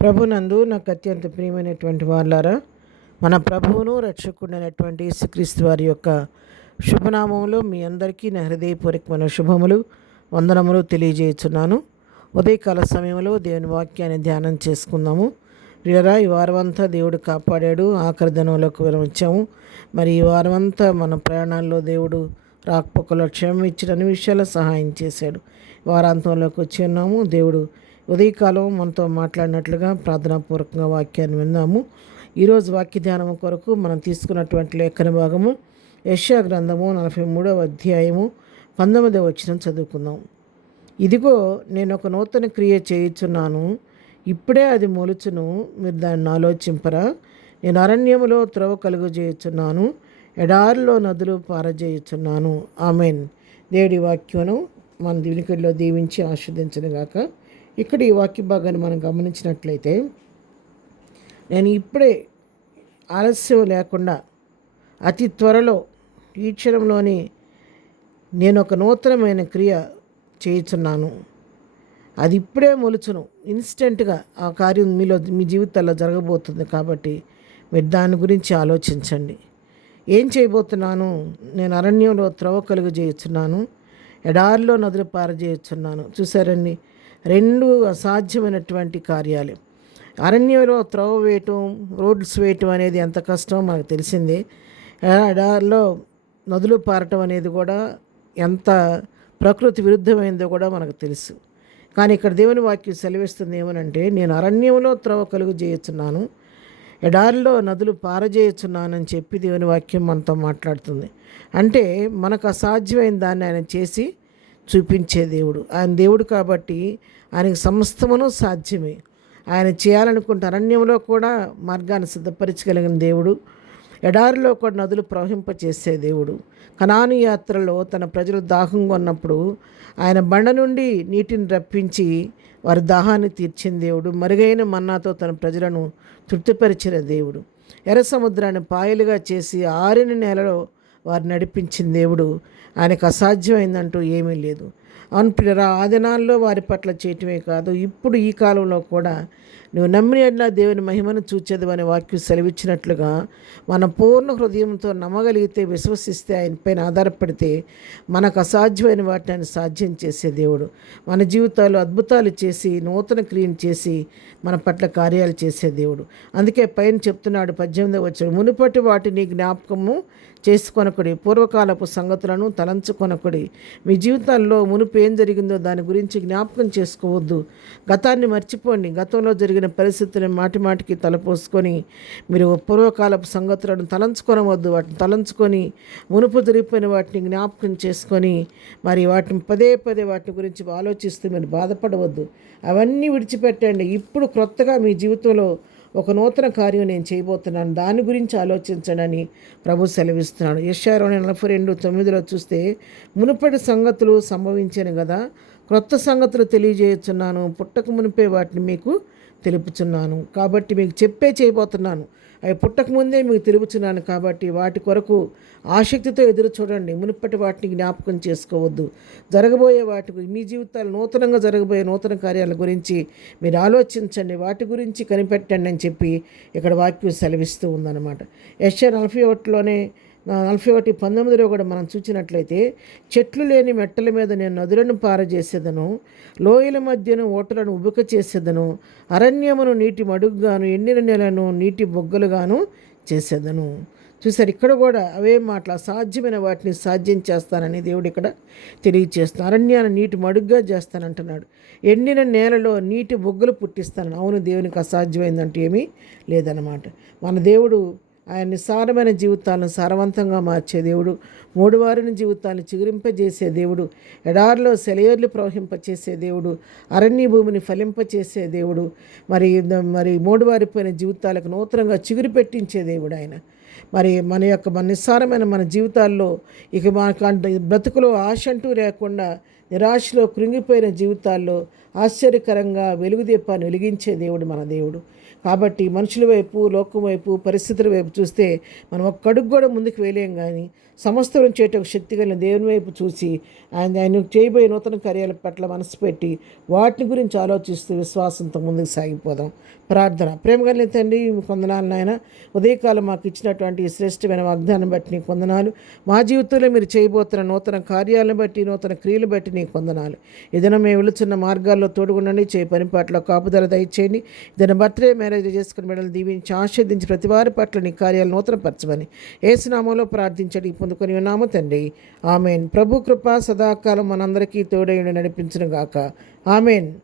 ప్రభునందు నాకు అత్యంత ప్రియమైనటువంటి వాళ్ళారా, మన ప్రభువును రక్షకుడైనటువంటి యేసుక్రీస్తు వారి యొక్క శుభనామంలో మీ అందరికీ నా హృదయపూర్వకమైన శుభములు వందనములు తెలియజేస్తున్నాను. ఉదయకాల సమయంలో దేవుని వాక్యాన్ని ధ్యానం చేసుకుందాము. ప్రియరా, ఈ వారమంతా దేవుడు కాపాడాడు, ఆఖరి దినంలోకి వచ్చాము. మరి ఈ వారమంతా మన ప్రయాణాల్లో దేవుడు రాకపోకలో క్షేమం ఇచ్చిన అన్ని విషయాలు సహాయం చేశాడు. వారాంతంలోకి వచ్చి ఉన్నాము. దేవుడు ఉదయకాలం మనతో మాట్లాడినట్లుగా ప్రార్థనాపూర్వకంగా వాక్యాన్ని విన్నాము. ఈరోజు వాక్య ధ్యానం కొరకు మనం తీసుకున్నటువంటి లేఖన భాగము యెషయా గ్రంథము 43వ అధ్యాయము 19వ వచనం చదువుకుందాం. ఇదిగో, నేను ఒక నూతన క్రియ చేయుచున్నాను, ఇప్పుడే అది మొలుచును, మీరు దాన్ని ఆలోచింపరా? నేను అరణ్యములో త్రోవ కలుగజేయుచున్నాను, ఎడారిలో నదులు పారజేయుచున్నాను. ఆమెన్. దేవుడి వాక్యమును మన వినికిడిలో దీవించి ఆస్వాదించునుగాక. ఇక్కడ ఈ వాక్య భాగాన్ని మనం గమనించినట్లయితే, నేను ఇప్పుడే ఆలస్యం లేకుండా అతి త్వరలో ఈ క్షణంలోని నేను ఒక నూతనమైన క్రియ చేయుచున్నాను, అది ఇప్పుడే మొలుచును. ఇన్స్టెంట్గా ఆ కార్యం మీ జీవితాల్లో జరగబోతుంది. కాబట్టి మీరు దాని గురించి ఆలోచించండి. ఏం చేయబోతున్నాను? నేను అరణ్యంలో త్రోవ కలుగజేయుచున్నాను, ఎడారిలో నదులు పారజేయుచున్నాను. చూసారండి, రెండు అసాధ్యమైనటువంటి కార్యాలు. అరణ్యంలో త్రోవ వేయటం, రోడ్స్ వేయటం అనేది ఎంత కష్టమో మనకు తెలిసిందే. ఎడారిలో నదులు పారటం అనేది కూడా ఎంత ప్రకృతి విరుద్ధమైందో కూడా మనకు తెలుసు. కానీ ఇక్కడ దేవుని వాక్యం సెలవిస్తుంది ఏమనంటే, నేను అరణ్యంలో త్రోవ కలుగజేయుచున్నాను, ఎడారిలో నదులు పారజేయుచున్నానని చెప్పి దేవుని వాక్యం మనతో మాట్లాడుతుంది. అంటే మనకు అసాధ్యమైన దాన్ని ఆయన చేసి చూపించే దేవుడు. ఆయన దేవుడు కాబట్టి ఆయనకు సమస్తమును సాధ్యమే. ఆయన చేయాలనుకుంటే అరణ్యంలో కూడా మార్గాన్ని సిద్ధపరచగలిగిన దేవుడు, ఎడారిలో కూడా నదులు ప్రవహింపచేసే దేవుడు. కనాను యాత్రలో తన ప్రజలు దాహంగా ఉన్నప్పుడు ఆయన బండ నుండి నీటిని రప్పించి వారి దాహాన్ని తీర్చిన దేవుడు. మరుగైన మన్నాతో తన ప్రజలను తృప్తిపరిచిన దేవుడు. ఎర్ర సముద్రాన్ని పాయలుగా చేసి ఆరిన నేలలో వారు నడిపించిన దేవుడు. ఆయనకు అసాధ్యమైందంటూ ఏమీ లేదు. అవును ప్రియరా, ఆ దినాల్లో వారి పట్ల చేయటమే కాదు, ఇప్పుడు ఈ కాలంలో కూడా నువ్వు నమ్మిన దేవుని మహిమను చూచేది అనే వాక్యం సెలవిచ్చినట్లుగా మన పూర్ణ హృదయంతో నమ్మగలిగితే, విశ్వసిస్తే, ఆయనపైన ఆధారపడితే మనకు అసాధ్యమైన వాటిని ఆయన సాధ్యం చేసే దేవుడు. మన జీవితాల్లో అద్భుతాలు చేసి, నూతన క్రియను చేసి మన పట్ల కార్యాలు చేసే దేవుడు. అందుకే పైన చెప్తున్నాడు 18వ వచనం, మునుపటి వాటిని జ్ఞాపకము చేసుకొనకుడి, పూర్వకాలపు సంగతులను తలంచుకొనకుడి. మీ జీవితాల్లో మునుపు ఏం జరిగిందో దాని గురించి జ్ఞాపకం చేసుకోవద్దు. గతాన్ని మర్చిపోండి. గతంలో జరిగిన పరిస్థితులను మాటి మాటికి తలపోసుకొని మీరు పూర్వకాలపు సంగతులను తలంచుకొనవద్దు. వాటిని తలంచుకొని మునుపు జరిగిపోయిన వాటిని జ్ఞాపకం చేసుకొని మరి వాటిని పదే పదే వాటి గురించి ఆలోచిస్తూ మీరు బాధపడవద్దు. అవన్నీ విడిచిపెట్టండి. ఇప్పుడు క్రొత్తగా మీ జీవితంలో ఒక నూతన కార్యం నేను చేయబోతున్నాను, దాని గురించి ఆలోచించడని ప్రభు సెలవిస్తున్నాడు. యెషయా 42:9 చూస్తే, మునుపటి సంగతులు సంభవించాను కదా, క్రొత్త సంగతులు తెలియజేయుచున్నాను, పుట్టక మునిపే వాటిని మీకు తెలుపుచున్నాను. కాబట్టి మీకు చేయబోతున్నాను, అవి పుట్టక ముందే మీకు తెలుపుచున్నాను. కాబట్టి వాటి కొరకు ఆసక్తితో ఎదురు చూడండి. మునుపటి వాటిని జ్ఞాపకం చేసుకోవద్దు. జరగబోయే వాటి మీ జీవితాలు నూతనంగా జరగబోయే నూతన కార్యాల గురించి మీరు ఆలోచించండి, వాటి గురించి కనిపెట్టండి అని చెప్పి ఇక్కడ వాక్యం సెలవిస్తూ ఉందన్నమాట. యెషయా 41:19 కూడా మనం చూసినట్లయితే, చెట్లు లేని మెట్టల మీద నేను నదులను పారజేసేదను, లోయల మధ్యను ఓటలను ఉబుక చేసేదను, అరణ్యమును నీటి మడుగుగాను, ఎండిన నెలను నీటి బొగ్గలుగాను చేసేదను. చూసారు, ఇక్కడ కూడా అవే మాటలు, అసాధ్యమైన వాటిని సాధ్యం చేస్తానని దేవుడు ఇక్కడ తెలియచేస్తాను. అరణ్యాన్ని నీటి మడుగ్గా చేస్తానంటున్నాడు. ఎండిన నేలలో నీటి బొగ్గలు పుట్టిస్తాను. అవును, దేవునికి అసాధ్యమైందంటూ ఏమీ లేదన్నమాట. మన దేవుడు ఆయన నిస్సారమైన జీవితాలను సారవంతంగా మార్చే దేవుడు, మూడువారిన జీవితాలను చిగురింపజేసే దేవుడు, ఎడారిలో సెలయేర్లు ప్రవహింపచేసే దేవుడు, అరణ్య భూమిని ఫలింపచేసే దేవుడు, మరి మూడువారిపోయిన జీవితాలకు నూతనంగా చిగురు పెట్టించే దేవుడు ఆయన. మరి మన నిస్సారమైన మన జీవితాల్లో ఇక మనకు బ్రతుకులో ఆశ అంటూ లేకుండా నిరాశలో కృంగిపోయిన జీవితాల్లో ఆశ్చర్యకరంగా వెలుగుదీపాన్ని వెలిగించే దేవుడు మన దేవుడు. కాబట్టి మనుషుల వైపు, లోకం వైపు, పరిస్థితుల వైపు చూస్తే మనం ఒక్కడుగు కూడా ముందుకు వేయలేం. కానీ సమస్తం చేయటం శక్తి కలిగిన దేవుని వైపు చూసి ఆయన చేయబోయే నూతన కార్యాల పట్ల మనసు పెట్టి వాటిని గురించి ఆలోచిస్తూ విశ్వాసంతో ముందుకు సాగిపోదాం. ప్రార్థన. ప్రేమ కలిగిన తండ్రి, కొందనాలు నాయన, ఉదయకాలం మాకు ఇచ్చినటువంటి శ్రేష్టమైన వాగ్దానం బట్టి నీకు కొందనాలు. మా జీవితంలో మీరు చేయబోతున్న నూతన కార్యాలను బట్టి, నూతన క్రియలు బట్టి నీకు కొందనాలు. ఏదైనా మేము వెళుతున్న మార్గాల్లో తోడుగుండండి, చేయి పని పట్ల కాపుదల దయచేయండి. ఏదైనా బర్త్డే మ్యారేజ్ చేసుకుని బిడ్డలు దీవించి ఆశీర్వదించి ప్రతి వారి పట్ల నీ కార్యాలు నూతనపరచమని యేసునామంలో ప్రార్థించడి పొందుకొని ఉన్నాము తండ్రి. ఆమెన్. ప్రభు కృప సదాకాలం మనందరికీ తోడై నడిపించును గాక. ఆమెన్.